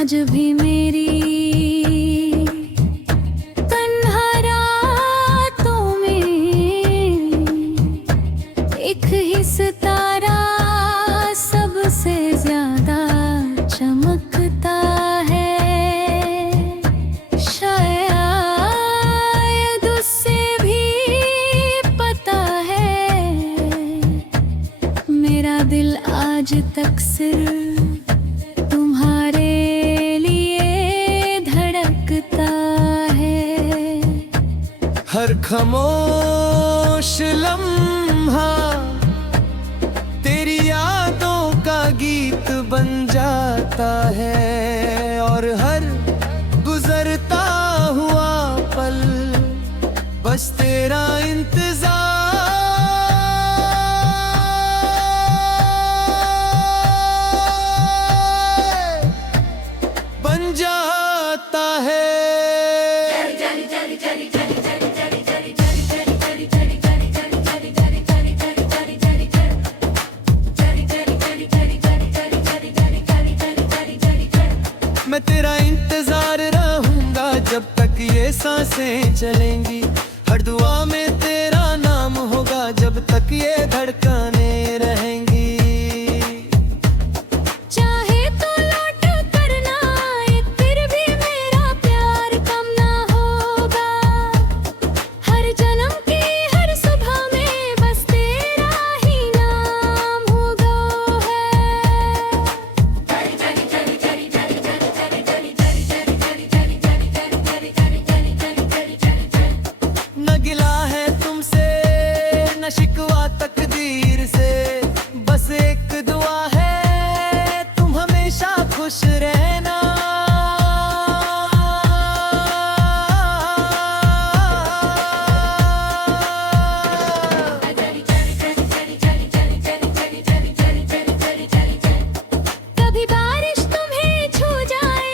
आज भी मेरी तन्हा रातों में एक ही सितारा सबसे ज्यादा चमकता है। शायद उससे भी पता है मेरा दिल आज तक सिर्फ तुम्हारे लिए धड़कता है। हर खामोश लम्हा तेरी यादों का गीत बन जाता है और हर गुजरता हुआ पल बस तेरा इंतजार बन जाता है। मैं तेरा इंतजार रहूंगा जब तक ये सांसें चलेंगी। हर दुआ में तेरा नाम होगा जब तक ये धड़कनें रहेंगी। चाहे तो लौट कर ना आए फिर भी मेरा प्यार कम ना होगा। हर जन्म की हर सुबह में बस तेरा ही नाम होगा न गिला है तुमसे न शिकवा तकदीर से, बस एक दुआ है तुम हमेशा खुश रहना। कभी बारिश तुम्हें छू जाए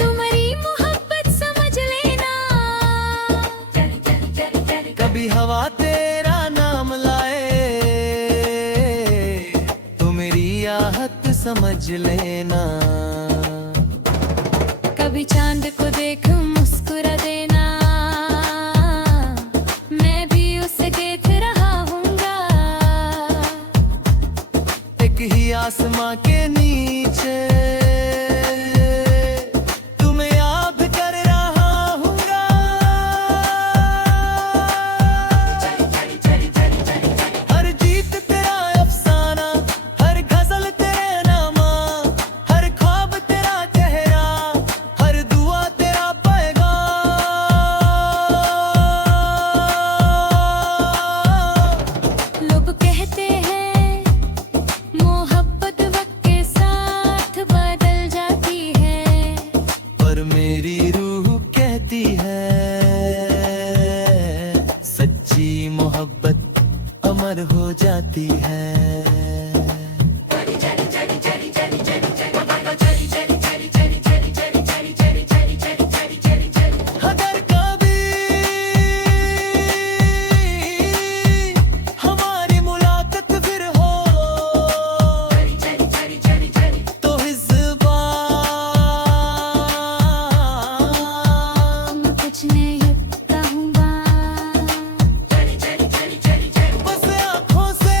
तुम्हारी मोहब्बत समझ लेना। कभी हवा तेरा नाम लाए तो मेरी आहट समझ लेना। कभी चांद को देख मुस्कुरा देना मैं भी उसे देख रहा हूँगा। एक ही आसमां के नीचे तुम्हें याद कर रहा हूँगा। हर जीत तेरा अफसाना, हर गजल तेरे नामा, हर ख्वाब तेरा चेहरा, हर दुआ तेरा पैगाम। लोग कहते हैं मोहब्बत वक्त के साथ बदल जाती है, पर मेरी रूह कहती है सच्ची मोहब्बत अमर हो जाती है। अगर कभी हमारी मुलाकात फिर हो तो इस बार मैं कुछ नहीं कहूँगा। बस आँखों से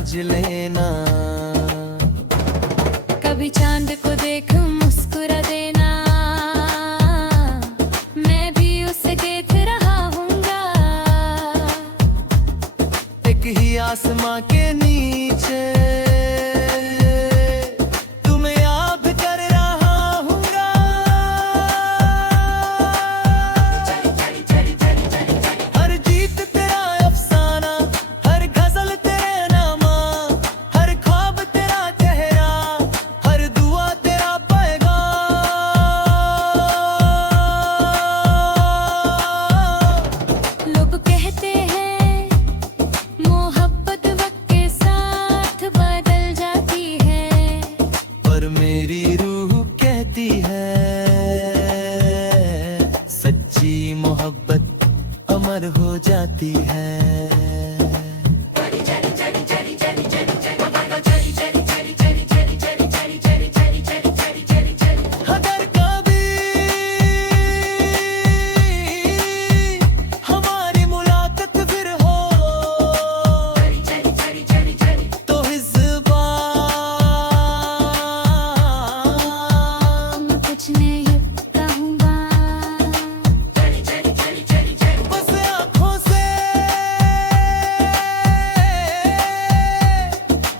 समझ लेना। कभी चांद को देख मुस्कुरा देना, मैं भी उसे देख रहा हूँगा। एक ही आसमां के नीचे तुम्हें याद कर रहा हूँगा। हर जीत तेरा अफसाना, हर गजल तेरे नामा, हर ख्वाब तेरा चेहरा, हर दुआ तेरा पैगाम। लोग कहते हैं मोहब्बत वक्त के साथ बदल जाती है, पर मेरी रूह कहती है सच्ची मोहब्बत अमर हो जाती है। अगर कभी हमारी मुलाकात फिर हो तो इस बार मैं कुछ नहीं कहूँगा। बस आँखों से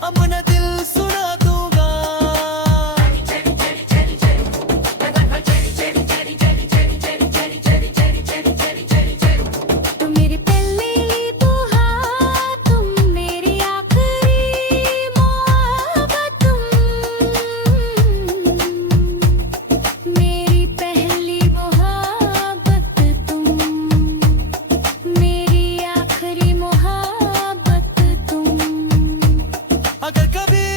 अपना दिल सुना दूंगा। तुम मेरी पहली दुआ, तुम मेरी आखिरी मोहब्बत, तुम मेरी पहली मोहब्बत, तुम मेरी आखिरी मोहब्बत, तुम। अगर कभी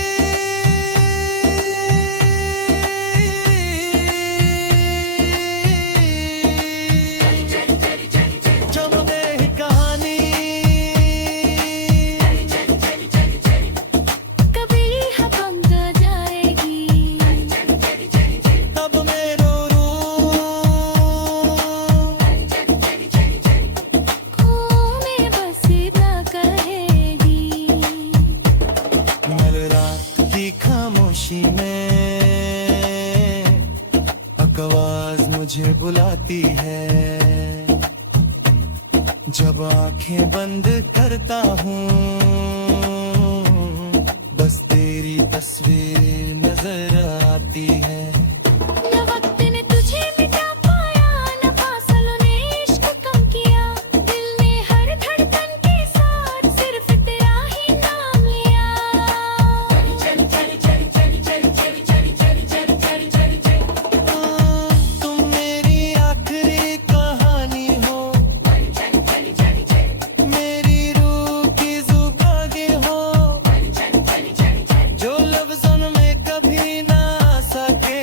जब मेरी कहानी कभी यह बंद जाएगी, तब मेरो रूह में बस इतना कहेगी। मर रात की खामोशी में आवाज मुझे बुलाती है। जब आंखें बंद करता हूँ बस तेरी तस्वीर नजर आती है। न वक्त ने तुझे मिटा पाया, न फासलों ने इश्क कम किया, दिल ने हर धड़कन के साथ सिर्फ तेरा ही नाम लिया। तुम मेरी आखिरी कहानी हो, मेरी रूह की जुबानी हो, जो लफ्ज़ों में कभी ना आ सके।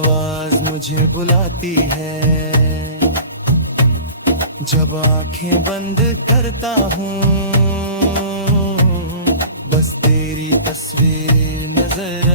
आवाज मुझे बुलाती है, जब आंखें बंद करता हूँ बस तेरी तस्वीर नजर